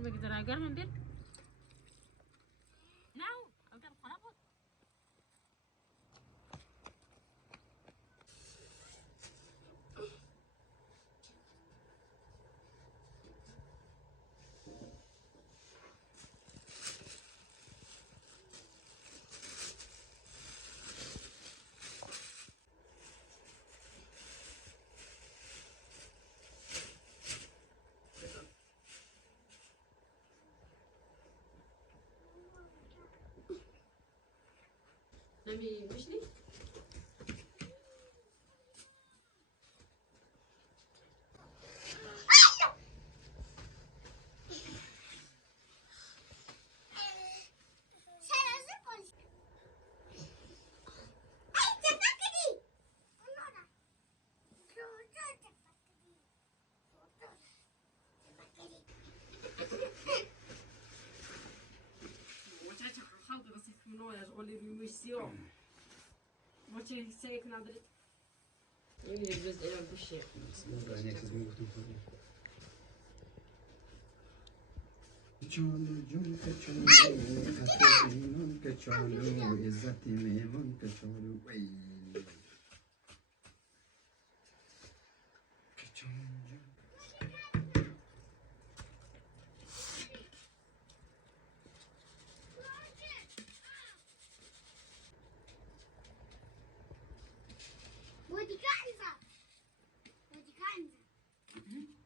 بگذار اگر من بیر نه اگر خراب بود نمی مشنی Macie sejek na dryt. Nie wiem, bez ile się. Dobra, nie chcę z mojego tym chodzi.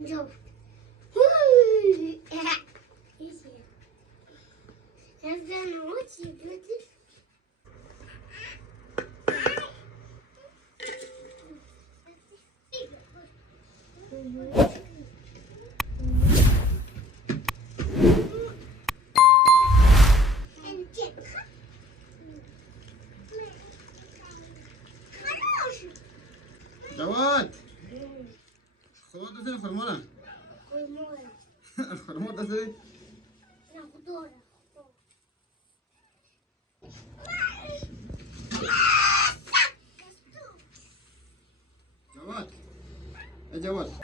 Joe. Essa noite, جواد خود دسته خرمانه خرمان دسته جواد يا جواد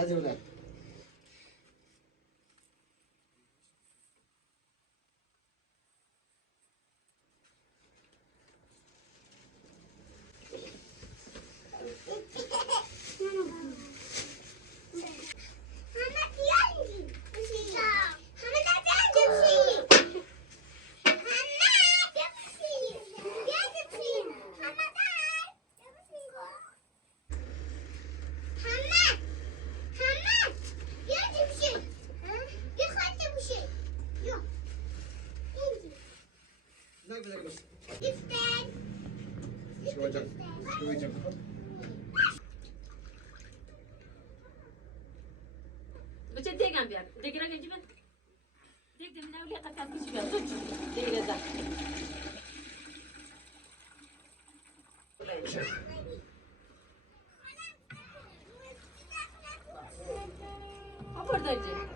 Hadi ulan. Bir dakika bas. Şu hocam. Şu hocam. بچه دیگم بیار دیگه را گنجی من دیگ دمی نولی قطعات کشی بیار توچ دیگه رزا آپر درجه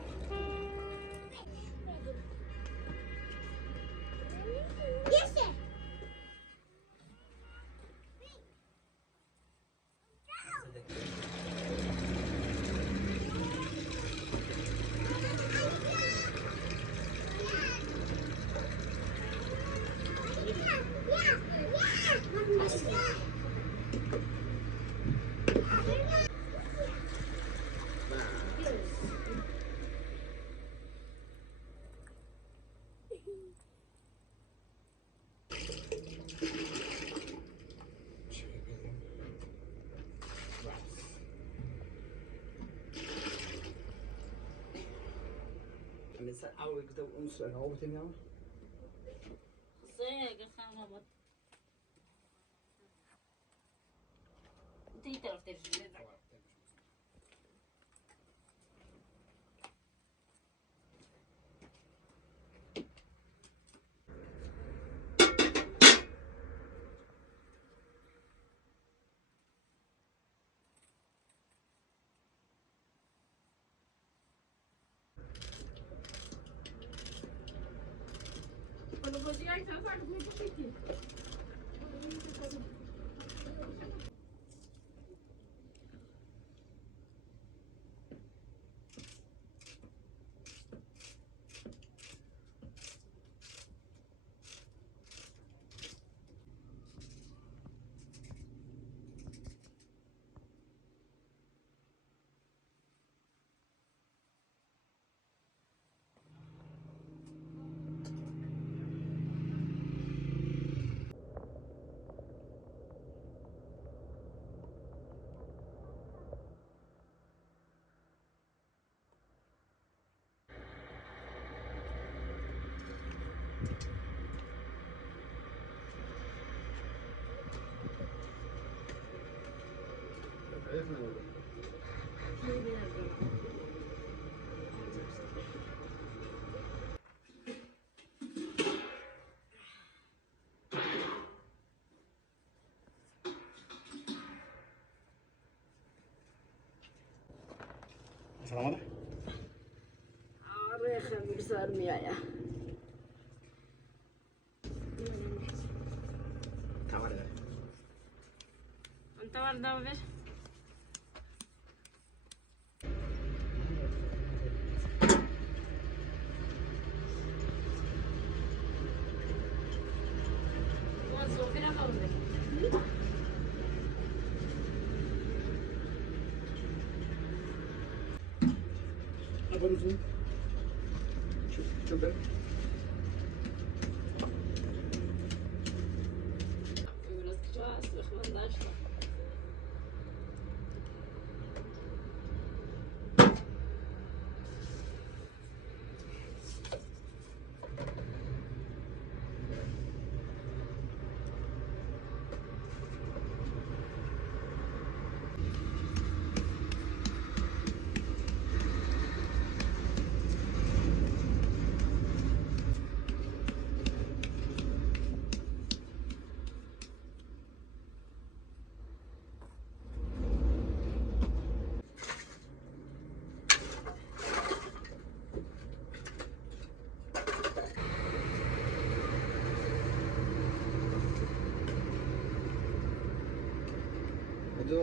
Mesela avlu gitti umuslarına o bitim ya. Sega خانم انت طرف ترجمه Quando você aí, você sabe como é que fica. Selam hadi. Araya bir sarmıyor ya. Tamam hadi. Anta var da ver. Sofra não, né? Abone olun. Çok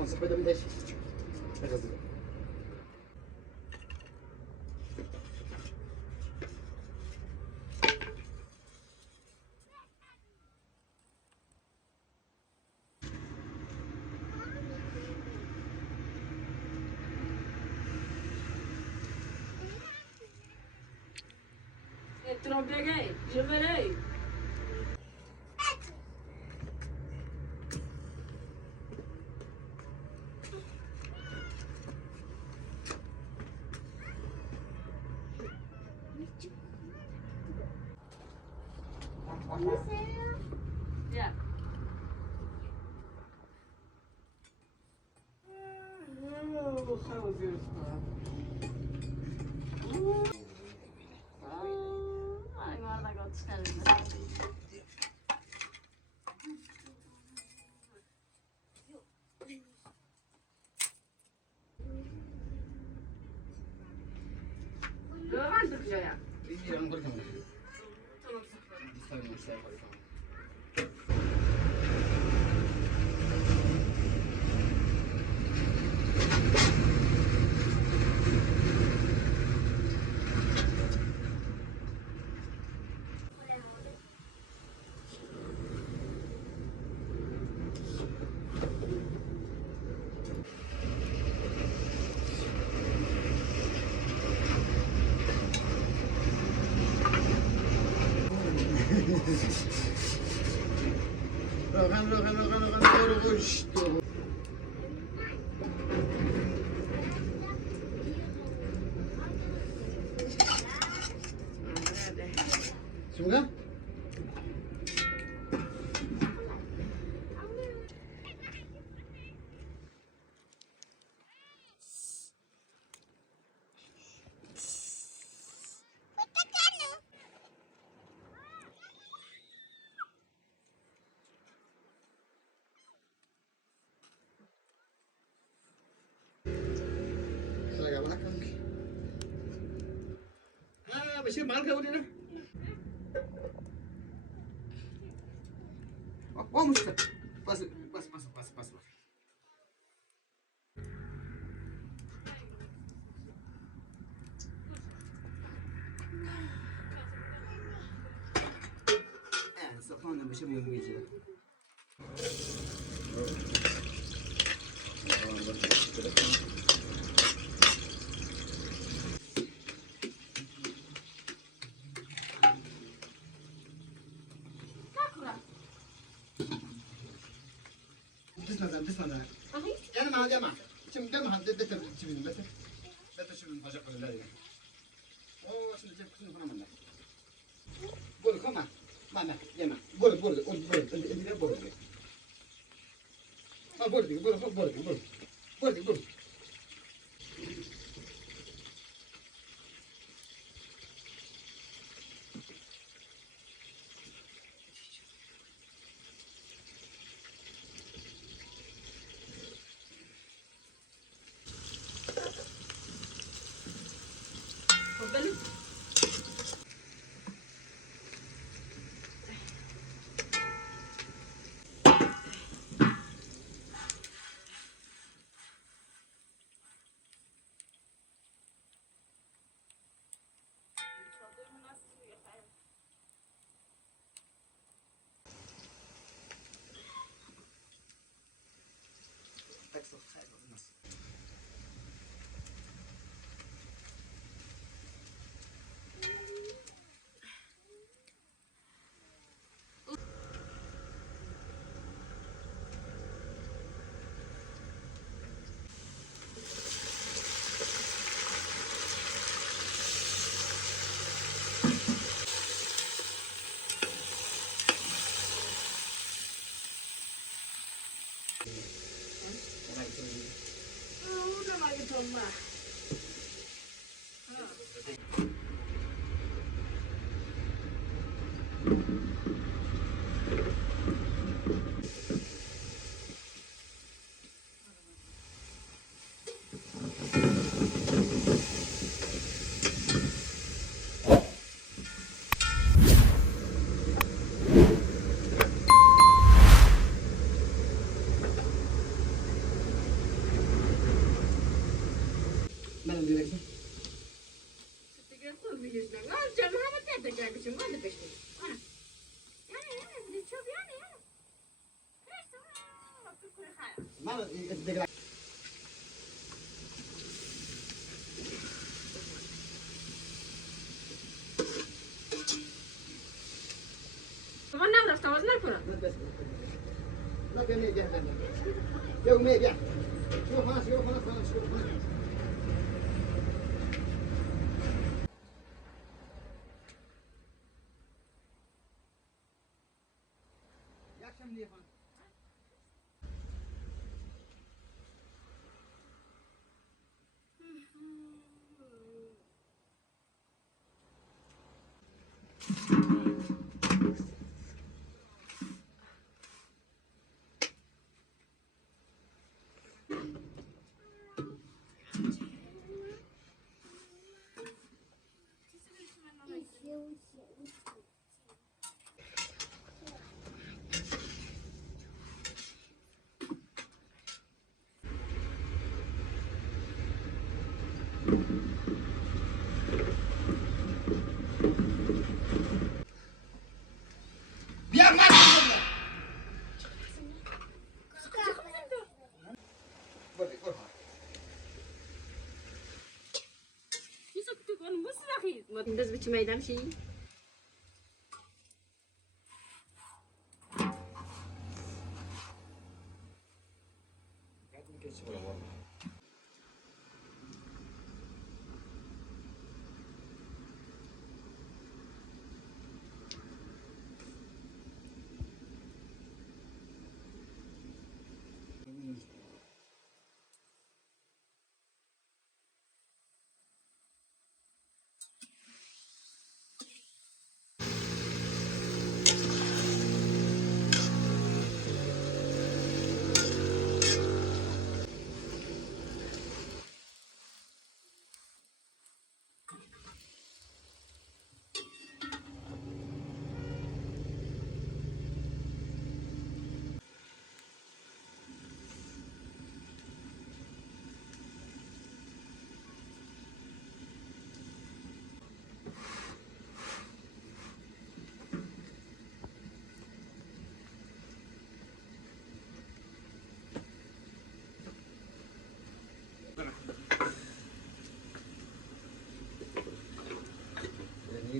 Tamam sepete bir de hızlı. Trompeguei, gemerei. Yeah. Ai, guarda gottschalk. Dove Giulia? İyi ancora tamam. Tamam. Rohan. Sunga? Talaga belakang. Bashir mahal ka ulit na. Oh, musta. Pas. So kan Bashir mo muizi. تسمع أنا مع جماعة كم جماعة بتر تبين بتر شو نفجع ولا لا أوه شو نجيب كل فنا منا قول كمان mana جماعة قول أنت قول ما قول اتفضلي. Sütüge koy biliyorsun. Al canım ama de gelmişim. Ben de peşteyim. Ana. Yani bir de çok yani. Neyse. Bak bir kuru kaya. ما يدق Ama ne yaptı? Tavazlar kura. بس لا بيني جه يومي جه شوف خلاص شوف خلاص خلاص شوف خلاص يا كم نيفان يا ما Yusuf tük onu nasıl rakıyız? Madem biçim eylem şeyi.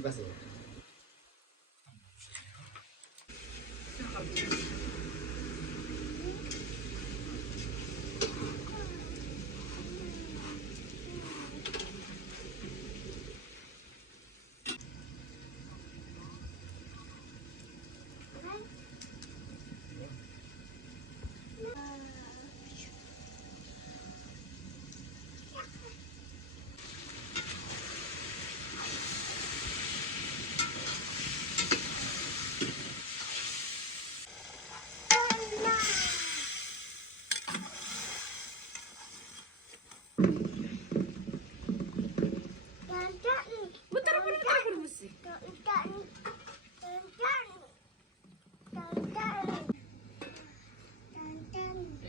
بس Bu tarafını mısın?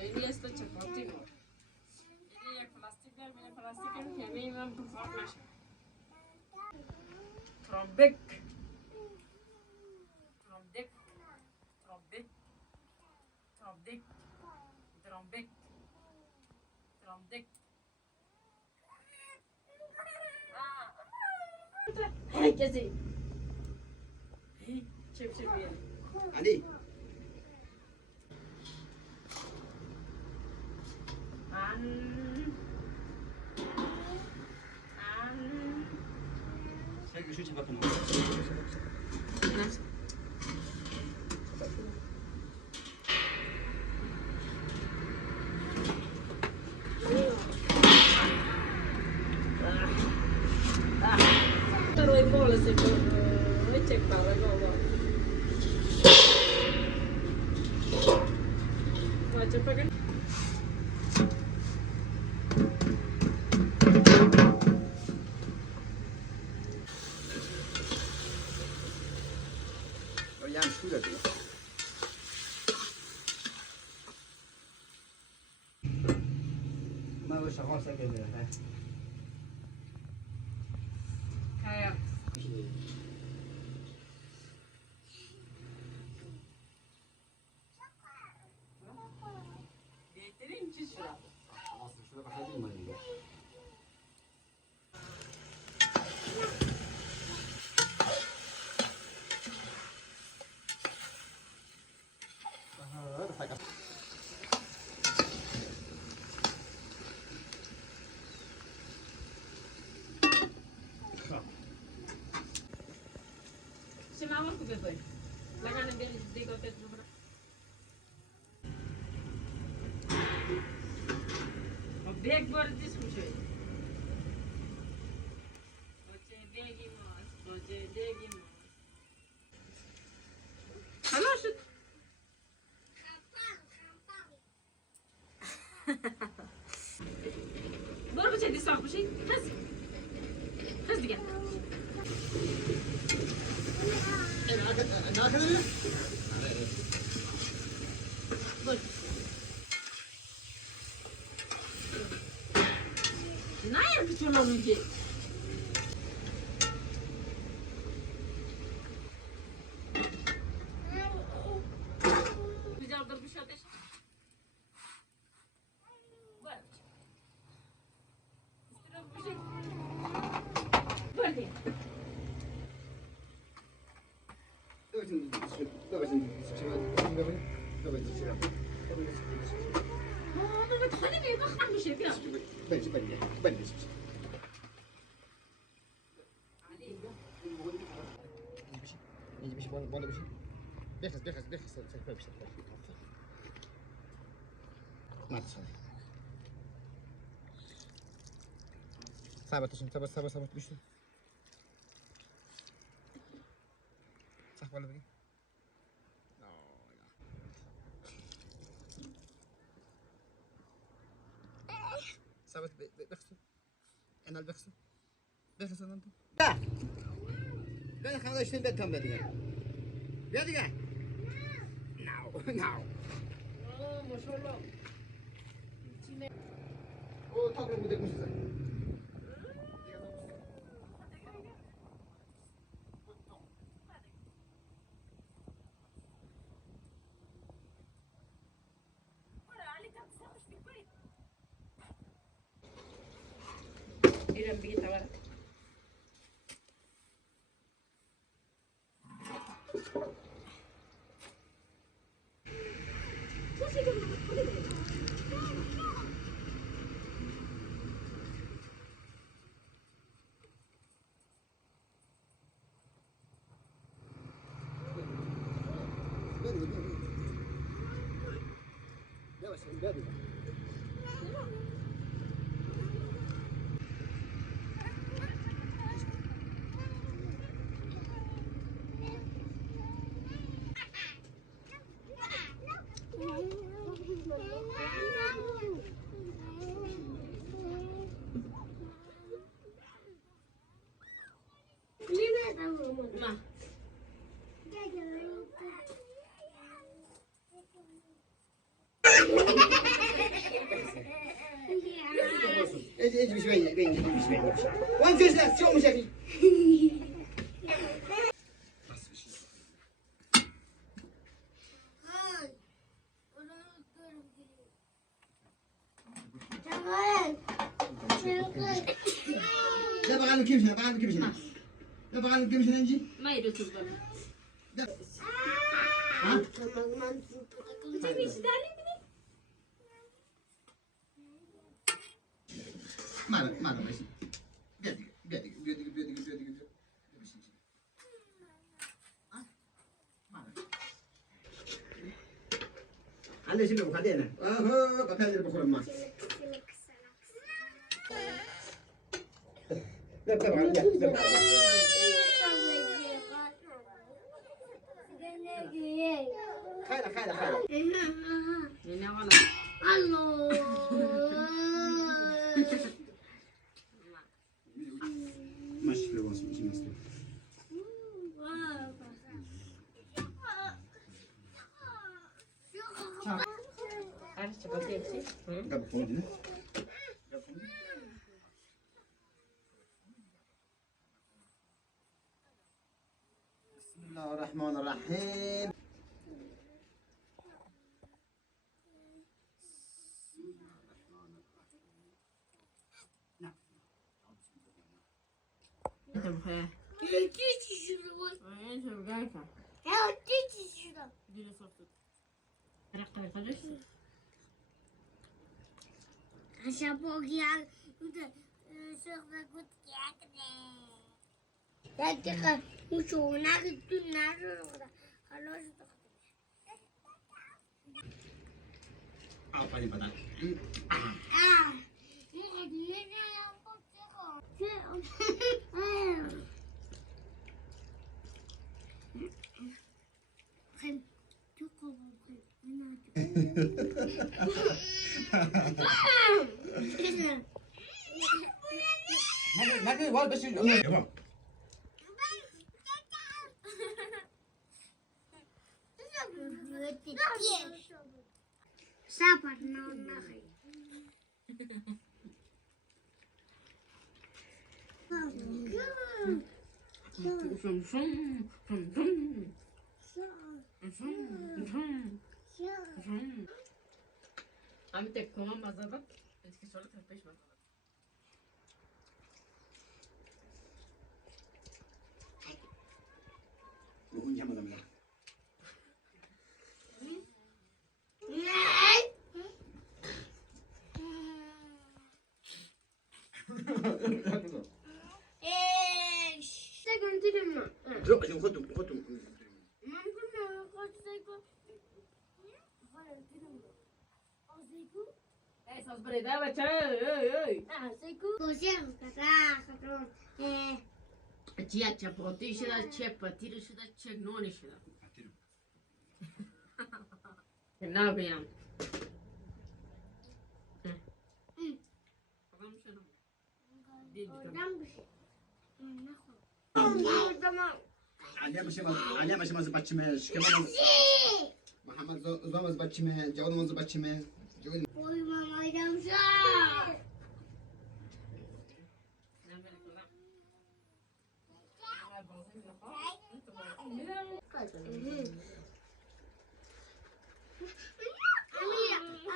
Elias da çakottu mu? Elias plastikler bile plastikler kemiği ben bu farklı. Trombek. Trombek. Trombek. Trombek. Trombek. Trombek. Herkese. Çep çep yiyelim. علي شو شبكنا Nasıl? Pero hay bolas se puede checar algo. Vai pegar. يعني شو بدي ما هو شغال سكن Getireyim çiz şurada. Aslında şuna bakabilir miyim? Şimdi ama kubet koy. Laganın beni dikkat et burada. Bek var dismiş öyle. Koçe begimos, koçe degimos. Hala şu. Dur bir şey disak bir şey. Kız. Kız gel. Ne kadar? Dur. Ne yapıyorsun onun ki? Güzel dur bir şey ateş. Var. Üstüne bir şey. Var diye. Baba tane mi? Bak bir şey biraz. Sabar düştü. Sakvalı bakayım. Sabat beksin. Enal beksin. Beksin lan. Ben kana işte ben tam dedim. Geldi gel. Now. Oo maşallah. O takım bu demiş size. İrem bir tavara. Yavaş gel. Ma. Ece bir şey ben. One fish left, çok mu şekil? Ne bakalım kimsin? Ne bakalım kimsin önce? Ma yürütür bana. Ha? Kucak bir şey derler mi? Mana başın. Gel. Anda şimdi bu kadar ne? Aha, bakayım bu kurma. Gel. Kayla. Ne var? Maşallah olsun içimiz. Karıştı bakayım. Gel bakalım. الله الرحمن الرحيم. انت بخير. تيجي شنو؟ انت بقايتها. يا تيجي شنو؟ دي صوتك. رقم قدش. عشان بوقي شغلك كنت كده. لا تقل مش هناك الدنيا خلاص. أعطاني بدل. ما في ولا بس الأمور. Sabar nona. عمتك كمان ما ظبط. انت في شغلك ما فيش ما ظبط. وهون جمع جمع. ايش؟ سكن تلمع. روح عشان خدهم. ما كنا قد سكن. ايه اصبري ده بتاعي. Cos'è questa? Tia c'è potesce da c'è patire da c'è non c'è. Ne yapayım? Bakalım şunu. Değil عليا ماشي ما زبطش كمان محمد زو ما زبطش جواد ما زبطش جواد Poi mamma يمشي. Amira,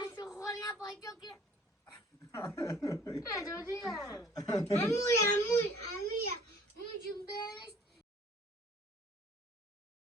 asukona pojok. Amur.